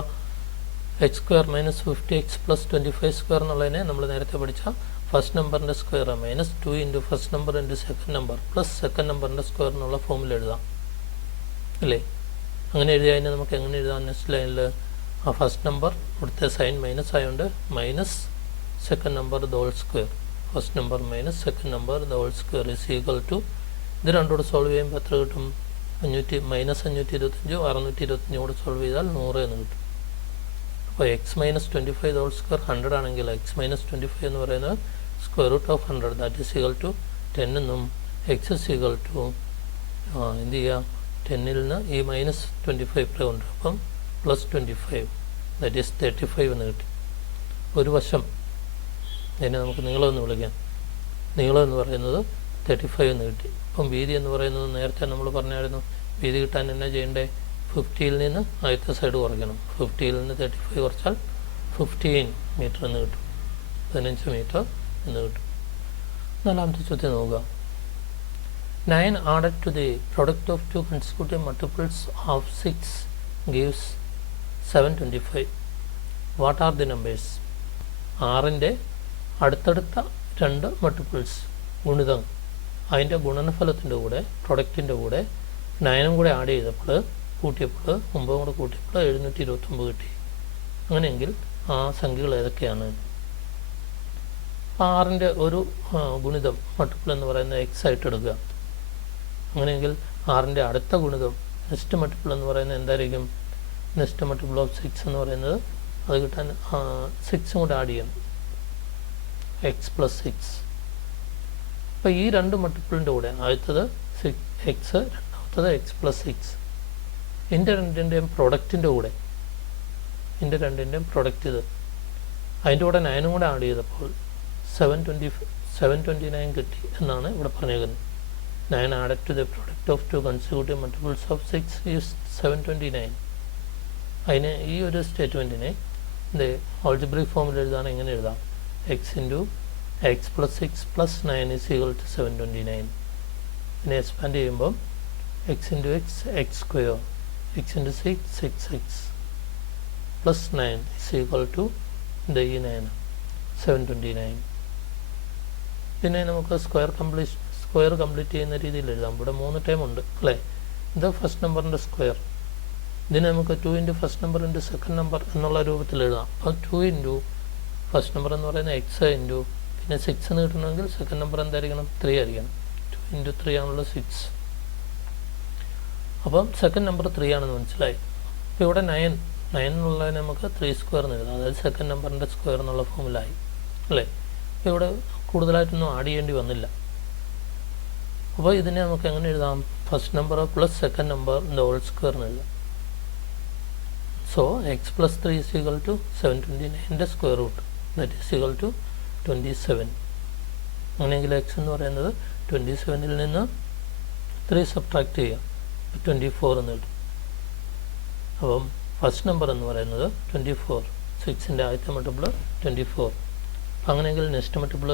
x² -50x + 25² എന്നുള്ളതിനെ നമ്മൾ നേരത്തെ പഠിച്ച ഫസ്റ്റ് നമ്പറിൻ്റെ square -2 into first number into second number plus second നമ്പറിൻ്റെ സ്ക്വയർ എന്നുള്ള ഫോമിൽ എഴുതാം അല്ലേ? അങ്ങനെ എഴുതിയാൽ അതിനെ നമുക്ക് എങ്ങനെ എഴുതാം? നെക്സ്റ്റ് ലൈനിൽ ആ ഫസ്റ്റ് നമ്പർ ഇവിടുത്തെ സൈൻ മൈനസ് ആയതുകൊണ്ട് minus second number the whole square, first number minus second number the whole square is equal to, ഇത് രണ്ടുകൂടെ സോൾവ് ചെയ്യുമ്പോൾ എത്ര കിട്ടും? -525 625 കൂടെ സോൾവ് ചെയ്താൽ 100 എന്ന് കിട്ടും. അപ്പോൾ x - 25 ദ ഹോൾ സ്ക്വയർ 100 ആണെങ്കിൽ x - 25 എന്ന് പറയുന്നത് √100 ദാറ്റ് ഈസ് ഈക്വൽ ടു 10 എന്നും x ഈസ് ഈക്വൽ ടു എന്ത് ചെയ്യുക, 10ൽ നിന്ന് ഈ -25 കൊണ്ട് അപ്പം +25 ദാറ്റ് ഈസ് 35 എന്ന് കിട്ടി. ഒരു വശം അതിനെ നമുക്ക് നീളമെന്ന് വിളിക്കാം. നീളം എന്ന് പറയുന്നത് 35 എന്ന് കിട്ടി. അപ്പം വീതി എന്ന് പറയുന്നത് നേരത്തെ നമ്മൾ പറഞ്ഞായിരുന്നു, വീതി കിട്ടാൻ എന്നാ ചെയ്യേണ്ടേ? 50ൽ നിന്ന് ആദ്യത്തെ സൈഡ് കുറയ്ക്കണം. 50ൽ നിന്ന് 35 കുറച്ചാൽ 15 മീറ്റർ എന്ന് കിട്ടും, 15 മീറ്റർ എന്ന് കിട്ടും. നാലാമത്തെ ചോദ്യം നോക്കുക. 9 added to the product of two consecutive multiples of 6 gives 725. What are the numbers? 6ൻ്റെ അടുത്തടുത്ത രണ്ട് മൾട്ടിപ്പിൾസ് ഗുണിതം, അതിൻ്റെ ഗുണനഫലത്തിൻ്റെ കൂടെ പ്രൊഡക്റ്റിൻ്റെ കൂടെ 9 കൂടെ ആഡ് ചെയ്തപ്പോൾ കൂട്ടിയപ്പോൾ 9 കൂടെ കൂട്ടിയപ്പോൾ 729 കിട്ടി. അങ്ങനെയെങ്കിൽ ആ സംഖ്യകൾ ഏതൊക്കെയാണ്? 6ൻ്റെ ഒരു ഗുണിതം മൾട്ടിപ്പിൾ എന്ന് പറയുന്നത് x ആയിട്ട് എടുക്കുക. അങ്ങനെയെങ്കിൽ 6ൻ്റെ അടുത്ത ഗുണിതം നെക്സ്റ്റ് മൾട്ടിപ്പിൾ എന്ന് പറയുന്നത് എന്തായിരിക്കും? നെക്സ്റ്റ് മൾട്ടിപ്പിൾ ഓഫ് 6 എന്ന് പറയുന്നത്, അത് കിട്ടാൻ 6 കൂടെ ആഡ് ചെയ്യണം, x + 6. അപ്പോൾ ഈ രണ്ട് മൾട്ടിപ്പിളിൻ്റെ കൂടെ ആദ്യത്തത് x, രണ്ടാമത്തത് x + 6, ഇതിൻ്റെ രണ്ടിൻ്റെയും പ്രൊഡക്റ്റിൻ്റെ കൂടെ, ഇതിൻ്റെ രണ്ടിൻ്റെയും പ്രൊഡക്റ്റ് ഇത്, അതിൻ്റെ കൂടെ 9 കൂടെ ആഡ് ചെയ്തപ്പോൾ 729 കിട്ടി എന്നാണ് ഇവിടെ പറഞ്ഞേക്കുന്നത്. 9 added to the product of two consecutive multiples of 6 is 729. അതിനെ ഈ ഒരു സ്റ്റേറ്റ്മെൻറ്റിനെ ആൾജിബ്രിക് ഫോമിൽ എഴുതാൻ എങ്ങനെ എഴുതാം? x × x + 6 + 9 is equal to 729. ഇതിനെ എക്സ്പാൻഡ് ചെയ്യുമ്പം x × x x², x × 6 6x + 9 is equal to ഈ 9 729. ഇതിനെ നമുക്ക് സ്ക്വയർ കംപ്ലീറ്റ് ചെയ്യുന്ന രീതിയിൽ എഴുതാം. ഇവിടെ 3 ടൈം ഉണ്ട് അല്ലേ? ഇത് ഫസ്റ്റ് നമ്പറിൻ്റെ സ്ക്വയർ. ഇതിനെ നമുക്ക് 2 × ഫസ്റ്റ് നമ്പർ × സെക്കൻഡ് നമ്പർ എന്നുള്ള രൂപത്തിൽ എഴുതാം. അപ്പോൾ 2 × ഫസ്റ്റ് നമ്പർ എന്ന് പറയുന്നത് x × പിന്നെ 6 എന്ന് കിട്ടണമെങ്കിൽ സെക്കൻഡ് നമ്പർ എന്തായിരിക്കണം? 3 ആയിരിക്കണം. 2 × 3 ആണുള്ള 6. അപ്പം സെക്കൻഡ് നമ്പർ 3 ആണെന്ന് മനസ്സിലായി. അപ്പോൾ ഇവിടെ 9 എന്നുള്ളതിനെ നമുക്ക് 3² എന്ന് എഴുതാം, അതായത് സെക്കൻഡ് നമ്പറിൻ്റെ സ്ക്വയർ എന്നുള്ള ഫോമിലായി അല്ലേ? അപ്പോൾ ഇവിടെ കൂടുതലായിട്ടൊന്നും ആഡ് ചെയ്യേണ്ടി വന്നില്ല. അപ്പോൾ ഇതിനെ നമുക്ക് എങ്ങനെ എഴുതാം? First number plus second number the whole square എന്ന് എഴുതാം. So x + 3 is equal to 729ൻ്റെ square root, that is equal to 27. അങ്ങനെയെങ്കിൽ x എന്ന് പറയുന്നത് 27ൽ നിന്ന് 3 സബ്ട്രാക്ട് ചെയ്യാം, 24 എന്ന് കിട്ടും. അപ്പം ഫസ്റ്റ് നമ്പർ എന്ന് പറയുന്നത് 24, 6ൻ്റെ ആദ്യത്തെ മൾട്ടിപ്പിൾ 24, അപ്പം അങ്ങനെയെങ്കിൽ നെക്സ്റ്റ് മൾട്ടിപ്പിൾ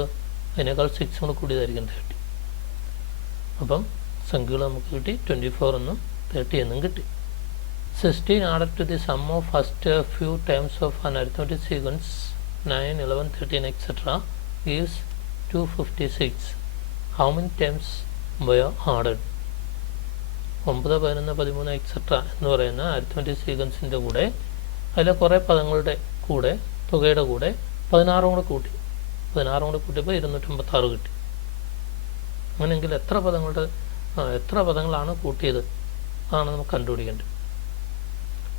അതിനേക്കാൾ 6 കൂടെ കൂടിയതായിരിക്കും 30. അപ്പം സംഖ്യകൾ നമുക്ക് കിട്ടി 24 എന്നും 30 എന്നും കിട്ടി. 16 added to the sum of first few terms of an arithmetic sequence 9, 11, 13 etc. gives 256. How many terms were added? 9, 11, 13 etc. എന്ന് പറയുന്ന അരിത്മെറ്റിക് സീക്വൻസിൻ്റെ കൂടെ അതിലെ കുറേ പദങ്ങളുടെ കൂടെ തുകയുടെ കൂടെ 16 കൂടെ കൂട്ടി. 16 കൂടെ കൂട്ടിയപ്പോൾ 256 കിട്ടി. അങ്ങനെയെങ്കിൽ എത്ര പദങ്ങളാണ് കൂട്ടിയത് ആണ് നമുക്ക് കണ്ടുപിടിക്കേണ്ടത്.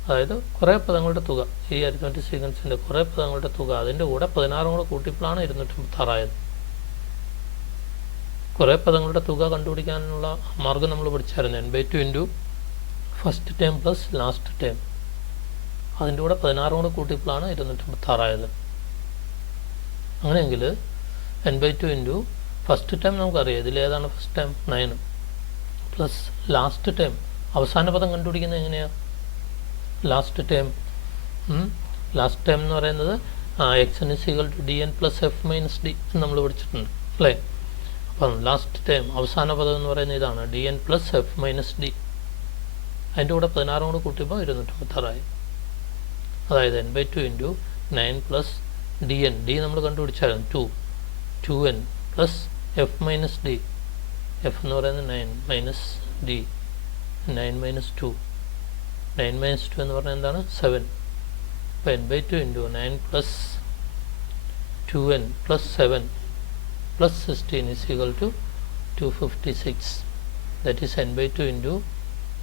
അതായത് കുറേ പദങ്ങളുടെ തുക, ഈ അരിത്മെറ്റിക് സീക്വൻസിൻ്റെ കുറേ പദങ്ങളുടെ തുക അതിൻ്റെ കൂടെ 16 കൂടെ കൂട്ടിയപ്പോഴാണ് 256 ആയത്. കുറേ പദങ്ങളുടെ തുക കണ്ടുപിടിക്കാനുള്ള മാർഗ്ഗം നമ്മൾ പഠിച്ചായിരുന്നു. n/2 into first term plus last term. അതിൻ്റെ കൂടെ 16 കൂടെ കൂട്ടിയപ്പോഴാണ് 256 ആയത്. അങ്ങനെയെങ്കിൽ n/2 ഇൻറ്റു ഫസ്റ്റ് ടേം നമുക്കറിയാം. ഇതിലേതാണ് first term? 9 plus last term. അവസാന പദം കണ്ടുപിടിക്കുന്നത് എങ്ങനെയാണ്? ലാസ്റ്റ് ടേം എന്ന് പറയുന്നത് xn = dn + f - d എന്ന് നമ്മൾ പഠിച്ചിട്ടുണ്ട് അല്ലേ? അപ്പം ലാസ്റ്റ് ടേം അവസാന പദം എന്ന് പറയുന്നത് ഇതാണ്, dn + f - d. അതിൻ്റെ കൂടെ 16 കൂടെ കൂട്ടിയപ്പോൾ 256 ആയി. അതായത് n/2 into 9 plus dn, d നമ്മൾ കണ്ടുപിടിച്ചായിരുന്നു 2n plus f - d. f എന്ന് പറയുന്നത് 9 മൈനസ് d, 9 - 2. 9 - 2 എന്ന് പറഞ്ഞാൽ എന്താണ്? 7. അപ്പോൾ n/2 into 9 plus 2n plus 7 plus 16 is equal to 256. That is n/2 into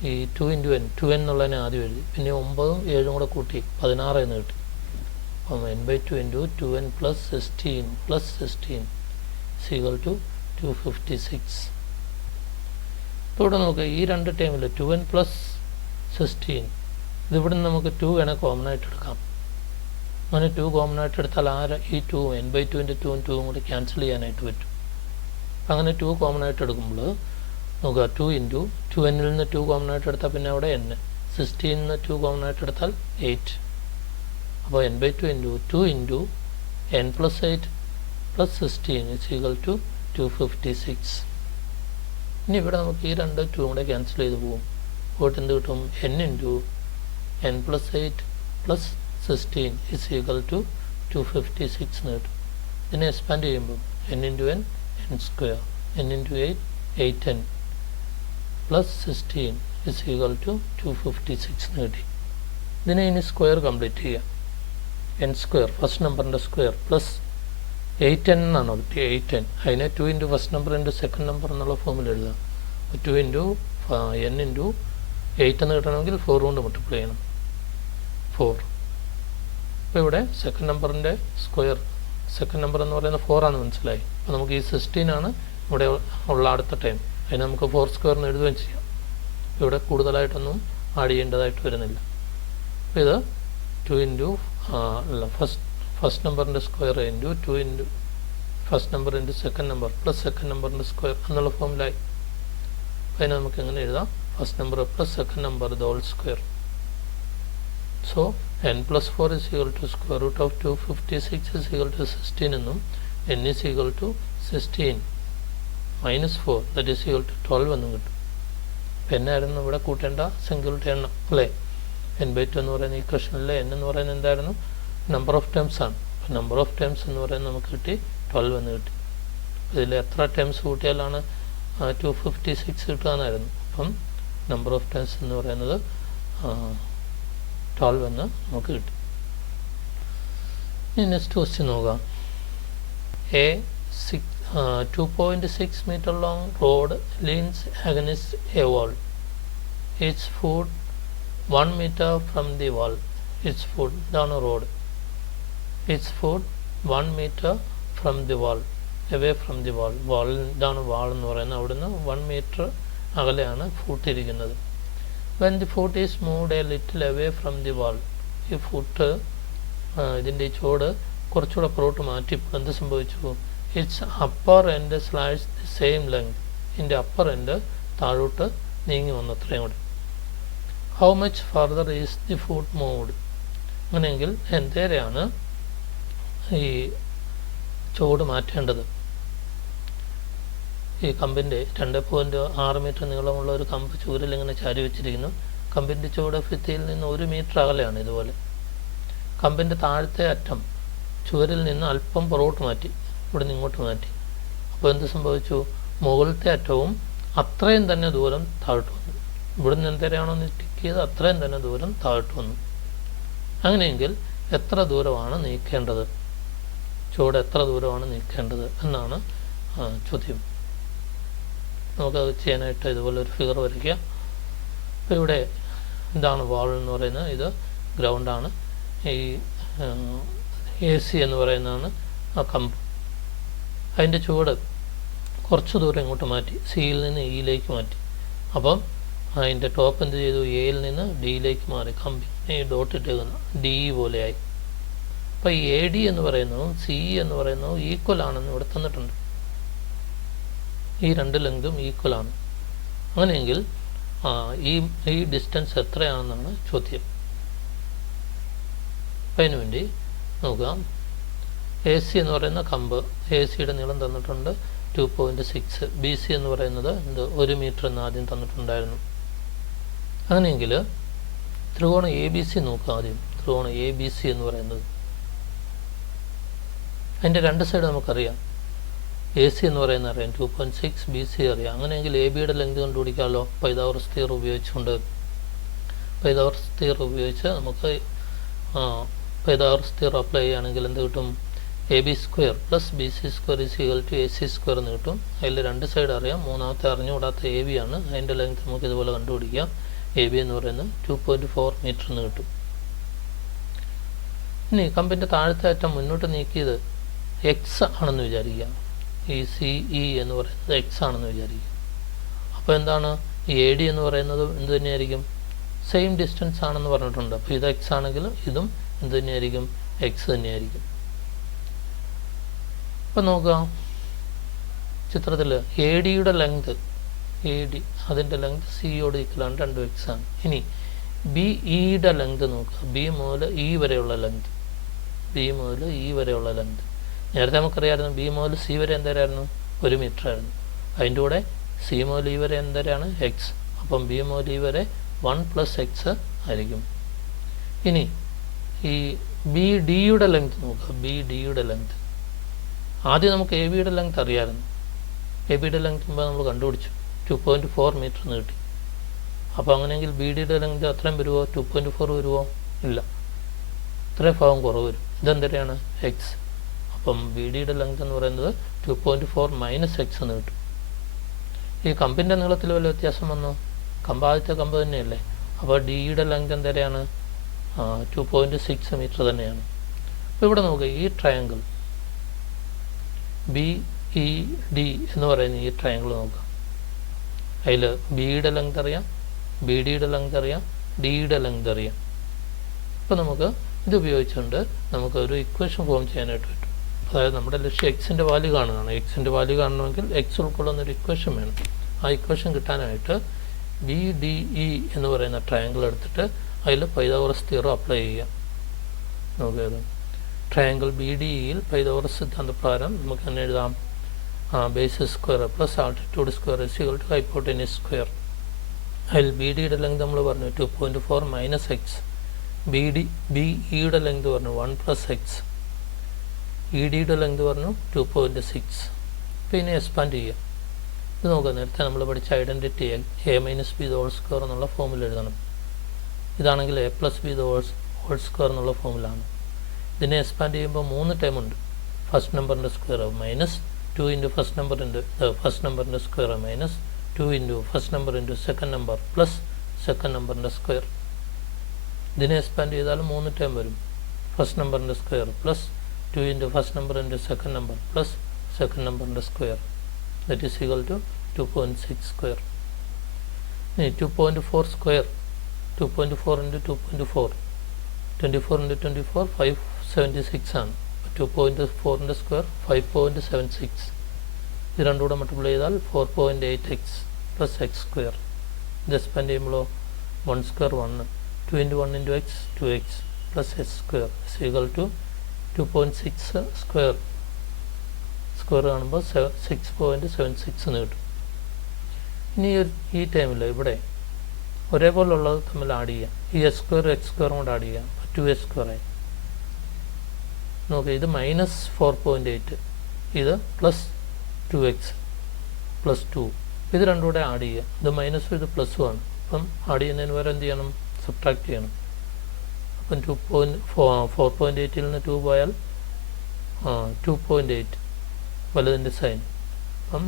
ഈ 2 ഇൻറ്റു n, 2n എന്നുള്ളതിനെ ആദ്യം എഴുതി, പിന്നെ 9ഉം 7ഉം കൂടെ കൂട്ടി 16 എന്ന് കിട്ടി. അപ്പം n/2 into 2n plus 16 plus 16 is equal to 256. ഇപ്പോൾ ഇവിടെ നോക്കുക, ഈ രണ്ട് ടൈമിൽ 2n പ്ലസ് 16 ഇതിവിടെ നിന്ന് നമുക്ക് 2 വേണേൽ കോമൺ ആയിട്ട് എടുക്കാം. അങ്ങനെ 2 കോമൺ ആയിട്ട് എടുത്താൽ ഈ 2 n/2ൻ്റെ 2ഉം 2ഉം കൂടി ക്യാൻസൽ ചെയ്യാനായിട്ട് പറ്റും. അങ്ങനെ 2 കോമൺ ആയിട്ട് എടുക്കുമ്പോൾ നോക്കുക, 2 ഇൻറ്റു 2n നിന്ന് 2 കോമൺ ആയിട്ട് എടുത്താൽ പിന്നെ അവിടെ n, 16 നിന്ന് 2 കോമൺ ആയിട്ട് എടുത്താൽ 8. അപ്പോൾ n/2 into 2 into n plus 8 plus 16 is equal to 256. ഇനി ഇവിടെ നമുക്ക് ഈ രണ്ട് 2 കൂടെ ക്യാൻസൽ ചെയ്ത് പോകും. പോയിട്ട് എന്ത് കിട്ടും? n into n plus 8 plus 16 is equal to 256 എന്ന് കിട്ടും. ഇതിനെ എക്സ്പാൻഡ് ചെയ്യുമ്പോൾ n into n, n square, n into 8, 8n plus 16 is equal to 256 എന്ന് കിട്ടി. ഇതിനെ ഇനി സ്ക്വയർ കംപ്ലീറ്റ് ചെയ്യാം. n സ്ക്വയർ ഫസ്റ്റ് നമ്പറിൻ്റെ സ്ക്വയർ പ്ലസ് 8n എന്നാണോ കിട്ടിയത്? 8n. അതിനെ 2 into first number into second number എന്നുള്ള ഫോമിൽ എഴുതാം. 2 ഇൻറ്റു n ഇൻറ്റു 8 എന്ന് കിട്ടണമെങ്കിൽ 4 കൊണ്ട് മൾട്ടിപ്ലൈ ചെയ്യണം, 4. അപ്പോൾ ഇവിടെ സെക്കൻഡ് നമ്പറിൻ്റെ സ്ക്വയർ, സെക്കൻഡ് നമ്പർ എന്ന് പറയുന്നത് 4 ആണ്, മനസ്സിലായി. അപ്പോൾ നമുക്ക് ഈ 16 ആണ് ഇവിടെ ഉള്ള അടുത്ത ടൈം. അതിന് നമുക്ക് 4 സ്ക്വയറിന് എഴുതുകയും ചെയ്യാം. ഇവിടെ കൂടുതലായിട്ടൊന്നും ആഡ് ചെയ്യേണ്ടതായിട്ട് വരുന്നില്ല. അപ്പോൾ ഇത് 2 ഇൻറ്റു ഫസ്റ്റ് നമ്പറിൻ്റെ square into 2 into first number into second number plus second നമ്പറിൻ്റെ സ്ക്വയർ എന്നുള്ള ഫോമിലായി. അതിനെ നമുക്ക് എങ്ങനെ എഴുതാം? First number plus second number the whole square. So n plus 4 is equal to square root of 256 is equal to 16 എന്നും n is equal to 16 minus 4 that is equal to 12 എന്നും കിട്ടും. അപ്പം എന്നായിരുന്നു ഇവിടെ കൂട്ടേണ്ട സംഖ്യകളുടെ എണ്ണം അല്ലേ? n/2 എന്ന് പറയുന്ന ഇക്വേഷനിലെ n എന്ന് പറയുന്നത് എന്തായിരുന്നു? നമ്പർ ഓഫ് ടേംസ് ആണ്. അപ്പം നമ്പർ ഓഫ് ടേംസ് എന്ന് പറയുന്നത് നമുക്ക് കിട്ടി 12 എന്ന് കിട്ടി. ഇതിൽ എത്ര ടേംസ് കൂട്ടിയാലാണ് 256 കിട്ടുകയെന്നായിരുന്നു. അപ്പം നമ്പർ ഓഫ് ടേംസ് എന്ന് പറയുന്നത് 12 എന്ന് നമുക്ക് കിട്ടി. ഇനി നെക്സ്റ്റ് ക്വസ്റ്റ്യൻ നോക്കാം. 2.6 meter long road leans against a wall. Its foot 1 meter from the wall. Its foot down a road. Its foot 1 meter from the wall. Away from the wall. Wall down wall എന്ന് പറയുന്നത് അവിടുന്ന് 1 meter അകലെയാണ് foot ഇരിക്കുന്നത്. When the foot is moved a little away from the wall, ഈ foot ഇതിൻ്റെ ഈ ചുവട് കുറച്ചുകൂടെ പുറകോട്ട് മാറ്റിയപ്പോൾ എന്ത് സംഭവിച്ചു? Its upper end slides the same length. ഇതിൻ്റെ അപ്പർ എൻഡ് താഴോട്ട് നീങ്ങി വന്നു അത്രയും കൂടെ. How much further is the foot moved? അങ്ങനെയെങ്കിൽ എന്തേരെയാണ് ഈ ചുവട് മാറ്റേണ്ടത്. ഈ കമ്പിൻ്റെ 2.6 മീറ്റർ നീളമുള്ള ഒരു കമ്പ് ചുവരിൽ ഇങ്ങനെ ചാരി വെച്ചിരിക്കുന്നു. കമ്പിൻ്റെ ചുവട് ഭിത്തിയിൽ നിന്ന് 1 മീറ്റർ അകലെയാണ്. ഇതുപോലെ കമ്പിൻ്റെ താഴത്തെ അറ്റം ചുവരിൽ നിന്ന് അല്പം പുറകോട്ട് മാറ്റി, ഇവിടെ നിന്ന് ഇങ്ങോട്ട് മാറ്റി. അപ്പോൾ എന്ത് സംഭവിച്ചു? മുകളിലത്തെ അറ്റവും അത്രയും തന്നെ ദൂരം താഴോട്ട് വന്നു. ഇവിടുന്ന് എന്തരെയാണോ നീക്കിയത് അത്രയും തന്നെ ദൂരം താഴോട്ട് വന്നു. അങ്ങനെയെങ്കിൽ എത്ര ദൂരമാണ് നീക്കേണ്ടത്? ചുവട് എത്ര ദൂരമാണ് നീക്കേണ്ടത് എന്നാണ് ചോദ്യം. നമുക്കത് ചെയ്യാനായിട്ട് ഇതുപോലെ ഒരു ഫിഗർ വരയ്ക്കുക. അപ്പോൾ ഇവിടെ ഇതാണ് വാൾ എന്ന് പറയുന്നത്, ഇത് ഗ്രൗണ്ടാണ്. ഈ AC എന്ന് പറയുന്നതാണ് ആ കമ്പ്. അതിൻ്റെ ചുവട് കുറച്ച് ദൂരം ഇങ്ങോട്ട് മാറ്റി, സിയിൽ നിന്ന് ഇയിലേക്ക് മാറ്റി. അപ്പം അതിൻ്റെ ടോപ്പ് എന്ത് ചെയ്തു? എയിൽ നിന്ന് ഡിയിലേക്ക് മാറി. കമ്പി ഈ ഡോട്ട് ഇട്ടേക്കുന്ന ഡി പോലെയായി. അപ്പോൾ ഈ AD എന്ന് പറയുന്നതും CE എന്ന് പറയുന്നതും ഈക്വൽ ആണെന്ന് ഇവിടെ തന്നിട്ടുണ്ട്. ഈ രണ്ട് ലെങ്തും ഈക്വൽ ആണ്. അങ്ങനെയെങ്കിൽ ഈ ഡിസ്റ്റൻസ് എത്രയാണെന്നാണ് ചോദ്യം. അപ്പം അതിനു വേണ്ടി നോക്കാം. AC എന്ന് പറയുന്ന കമ്പ്, ACയുടെ നീളം തന്നിട്ടുണ്ട് 2.6. BC എന്ന് പറയുന്നത് 1 മീറ്റർ എന്ന് ആദ്യം തന്നിട്ടുണ്ടായിരുന്നു. അങ്ങനെയെങ്കിൽ ത്രികോണം ABC നോക്കുക. ആദ്യം ത്രികോണം ABC എന്ന് പറയുന്നത്, അതിൻ്റെ രണ്ട് സൈഡ് നമുക്കറിയാം. AC എന്ന് പറയുന്നത് അറിയാം, 2.6. BC അറിയാം. അങ്ങനെയെങ്കിൽ ABയുടെ ലെങ്ത് കണ്ടുപിടിക്കാമല്ലോ പൈതഗോറസ് തിയറം ഉപയോഗിച്ചുകൊണ്ട്. പൈതഗോറസ് തിയറം ഉപയോഗിച്ച് നമുക്ക് പൈതഗോറസ് തിയറം അപ്ലൈ ചെയ്യുകയാണെങ്കിൽ എന്ത് കിട്ടും? AB square plus BC square is equal to AC square എന്ന് കിട്ടും. അതിൽ രണ്ട് സൈഡ് അറിയാം. മൂന്നാമത്തെ അറിഞ്ഞുകൂടാത്ത AB ആണ്. അതിൻ്റെ ലെങ്ത് നമുക്ക് ഇതുപോലെ കണ്ടുപിടിക്കാം. AB എന്ന് പറയുന്നത് 2.4 മീറ്റർ എന്ന് കിട്ടും. ഇനി കമ്പിൻ്റെ താഴത്തെ അറ്റം മുന്നോട്ട് നീക്കിയത് X ആണെന്ന് വിചാരിക്കുക. ഈ CE എന്ന് പറയുന്നത് X ആണെന്ന് വിചാരിക്കുക. അപ്പോൾ എന്താണ്? ഈ AD എന്ന് പറയുന്നത് എന്ത് തന്നെയായിരിക്കും? സെയിം ഡിസ്റ്റൻസ് ആണെന്ന് പറഞ്ഞിട്ടുണ്ട്. അപ്പോൾ ഇത് X ആണെങ്കിൽ ഇതും എന്ത് തന്നെയായിരിക്കും? X തന്നെയായിരിക്കും. അപ്പം നോക്കുക ചിത്രത്തിൽ ADയുടെ ലെങ്ത്, AD അതിൻ്റെ ലെങ്ത് Cയോട് ഈക്വലാണ്, 2X ആണ്. ഇനി BEയുടെ ലെങ്ത് നോക്കുക. B മുതൽ E വരെയുള്ള ലെങ്ത്, B മുതൽ E വരെയുള്ള ലെങ്ത്. നേരത്തെ നമുക്കറിയാമായിരുന്നു B മുതൽ C വരെ എന്തരായിരുന്നു? 1 മീറ്റർ ആയിരുന്നു. അതിൻ്റെ കൂടെ C മുതൽ E വരെ എന്തരാണ്? X. അപ്പം B മുതൽ E വരെ 1 + X ആയിരിക്കും. ഇനി ഈ BDയുടെ ലെങ്ത് നോക്കുക. BDയുടെ ലെങ്ത് ആദ്യം നമുക്ക് ABയുടെ ലെങ്ത് അറിയാമായിരുന്നു. ABയുടെ ലെങ്ത് മുമ്പ് നമ്മൾ കണ്ടുപിടിച്ചു, 2.4 മീറ്റർ എന്ന് കിട്ടി. അപ്പോൾ അങ്ങനെയെങ്കിൽ BDയുടെ ലെങ്ത് അത്രയും വരുമോ? 2.4 വരുമോ? ഇല്ല, ഇത്രയും ഭാഗം കുറവ് വരും. ഇതെന്തരെയാണ്? X. അപ്പം BDയുടെ ലെങ്ത് എന്ന് പറയുന്നത് 2.4 - X എന്ന് കിട്ടും. ഈ കമ്പിൻ്റെ നീളത്തിൽ വല്ല വ്യത്യാസം വന്നോ? കമ്പ് ആദ്യത്തെ കമ്പ് തന്നെയല്ലേ. അപ്പോൾ Dയുടെ ലെങ്ത് എന്തരെയാണ്? 2.6 മീറ്റർ തന്നെയാണ്. അപ്പോൾ ഇവിടെ നോക്കുക, ഈ ട്രയാങ്കിൾ BED എന്ന് പറയുന്ന ഈ ട്രയാങ്കിൾ നോക്കുക. അതിൽ Bയുടെ ലെങ്ത് അറിയാം, BDയുടെ ലെങ്ത് അറിയാം, Dയുടെ ലെങ്ത് അറിയാം. അപ്പോൾ നമുക്ക് ഇത് ഉപയോഗിച്ചുകൊണ്ട് നമുക്ക് ഒരു ഇക്വേഷൻ ഫോം ചെയ്യാനായിട്ട് പറ്റും. അതായത് നമ്മുടെ ലക്ഷ്യം എക്സിൻ്റെ വാല്യൂ കാണുകയാണ്. എക്സിൻ്റെ വാല്യൂ കാണണമെങ്കിൽ എക്സ് ഉൾക്കൊള്ളുന്നൊരു ഇക്വേഷൻ വേണം. ആ ഇക്വേഷൻ കിട്ടാനായിട്ട് BDE എന്ന് പറയുന്ന ട്രയാങ്കിൾ എടുത്തിട്ട് അതിൽ പൈതഗോറസ് തിയറം അപ്ലൈ ചെയ്യുക. നോക്കിയത് ട്രയാങ്കിൾ BDEയിൽ പൈതഗോറസ് സിദ്ധാന്തപ്രകാരം നമുക്ക് തന്നെ എഴുതാം. Base's square plus altitude square is equal to hypotenuse square. അതിൽ BDയുടെ ലെങ്ത് നമ്മൾ പറഞ്ഞു 2.4 - X. BEയുടെ ലെങ്ത് പറഞ്ഞു 1 + X. EDയുടെ ലെങ്ത് പറഞ്ഞു 2.6. പിന്നെ എക്സ്പാൻഡ് ചെയ്യുക. ഇത് നോക്കുക, നേരത്തെ നമ്മൾ പഠിച്ച ഐഡൻറ്റിറ്റി A - B² എന്നുള്ള ഫോമിൽ എഴുതണം. ഇതാണെങ്കിൽ A + B² എന്നുള്ള ഫോമിലാണ്. ഇതിനെ എക്സ്പാൻഡ് ചെയ്യുമ്പോൾ 3 ടൈം ഉണ്ട്. ഫസ്റ്റ് നമ്പറിൻ്റെ സ്ക്വയർ -2 × ഫസ്റ്റ് നമ്പറിൻ്റെ square -2 × first number × second number plus second നമ്പറിൻ്റെ സ്ക്വയർ. ഇതിനെ എക്സ്പാൻഡ് ചെയ്താൽ 3 ടൈം വരും. ഫസ്റ്റ് നമ്പറിൻ്റെ square plus 2 × first number × second number plus second നമ്പറിൻ്റെ square, that is equal to 2.6 square. ഇനി 2.4 സ്ക്വയർ, 2.4 × 2.4, 24 × 24 576 ആണ്. 2.4ൻ്റെ സ്ക്വയർ 5.76. ഇത് രണ്ടും കൂടെ മൾട്ടിപ്ലൈ ചെയ്താൽ 4.8x + X സ്ക്വയർ. ഇത് എക്സ്പാൻഡ് ചെയ്യുമ്പോഴോ 1 square 1, 2 × 1 × X 2x + X square is equal to 2.6 square square കാണുമ്പോൾ 6.76 എന്ന് കിട്ടും. ഇനി ഈ ടൈമിൽ ഇവിടെ ഒരേപോലുള്ളത് തമ്മിൽ ആഡ് ചെയ്യാം. ഈ എക്സ് സ്ക്വയറും കൂടെ ആഡ് ചെയ്യാം. 2x² ആയി. നോക്കുക, ഇത് -4.8, ഇത് +2x +2. ഇത് രണ്ടും കൂടെ ആഡ് ചെയ്യുക. ഇത് മൈനസും ഇത് പ്ലസ്സും ആണ്. അപ്പം ആഡ് ചെയ്യുന്നതിന് വരെ എന്ത് ചെയ്യണം? സബ്ട്രാക്ട് ചെയ്യണം. അപ്പം 4.8ൽ നിന്ന് 2 പോയാൽ 2.8 വലുതിൻ്റെ സൈൻ. അപ്പം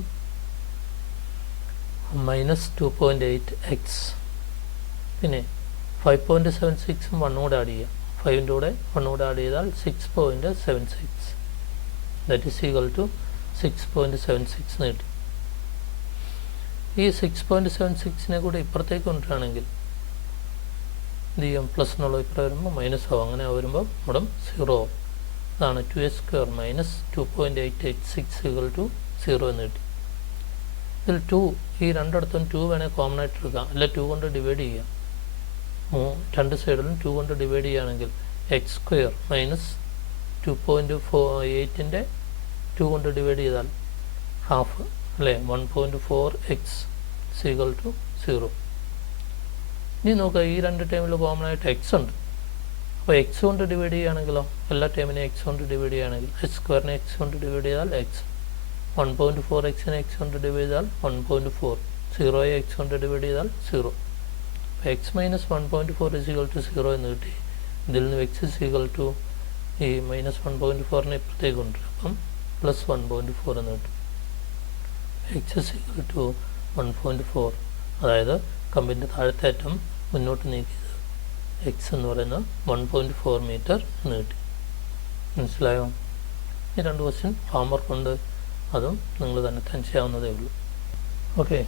-2.8x. പിന്നെ 5.76ഉം 1 കൂടെ ആഡ് ചെയ്യുക. 5ൻ്റെ കൂടെ 1 കൂടെ ആഡ് ചെയ്താൽ 6.76. ദാറ്റ് ഈസ് ഈക്വൽ ടു 6.76 എന്ന് കിട്ടി. ഈ 6.76നെ കൂടെ ഇപ്പുറത്തേക്ക് കൊണ്ടുവരികയാണെങ്കിൽ എന്ത് ചെയ്യും? പ്ലസ് എന്നുള്ള ഇപ്പുറം വരുമ്പോൾ മൈനസ് ആവും. അങ്ങനെ വരുമ്പോൾ ഇവിടെ 0 ആവും. അതാണ് 2x² -2.8x = 0 എന്ന് കിട്ടി. ഇതിൽ 2, ഈ രണ്ടിടത്തും 2 വേണേൽ കോമൺ ആയിട്ട് എടുക്കാം, അല്ല 2 കൊണ്ട് ഡിവൈഡ് ചെയ്യാം. രണ്ട് സൈഡിലും 2 കൊണ്ട് ഡിവൈഡ് ചെയ്യുകയാണെങ്കിൽ x² -2.8ൻ്റെ 2 കൊണ്ട് ഡിവൈഡ് ചെയ്താൽ ഹാഫ് അല്ലേ, 1.4x = 0. ഇനി നോക്കുക, ഈ രണ്ട് ടൈമിൽ കോമൺ ആയിട്ട് എക്സ് ഉണ്ട്. അപ്പോൾ എക്സ് കൊണ്ട് ഡിവൈഡ് ചെയ്യുകയാണെങ്കിലോ, എല്ലാ ടൈമിനെ എക്സ് കൊണ്ട് ഡിവൈഡ് ചെയ്യുകയാണെങ്കിൽ x² എക്സ് കൊണ്ട് ഡിവൈഡ് ചെയ്താൽ എക്സ്, 1.4x എക്സ് കൊണ്ട് ഡിവൈഡ് ചെയ്താൽ 1.4, 0 എക്സ് കൊണ്ട് ഡിവൈഡ് ചെയ്താൽ 0. അപ്പോൾ x - 1.4 = 0 എന്ന് കിട്ടി. ഇതിൽ നിന്ന് x = ഈ -1.4നെ ഇപ്പുറത്തേക്ക് കൊണ്ടുവരും. അപ്പം +1.4 എന്ന് കിട്ടും. x = 1.4, അതായത് കമ്പിൻ്റെ താഴത്തെ അറ്റം മുന്നോട്ട് നീക്കിയത് x എന്ന് പറയുന്നത് 1.4 മീറ്റർ എന്ന് കിട്ടി. മനസ്സിലായോ? ഈ രണ്ട് ക്വസ്റ്റ്യൻ ഹോംവർക്ക് ഉണ്ട്, അതും നിങ്ങൾ തന്നെ ചെയ്യാവുന്നതേ ഉള്ളൂ. ഓക്കെ.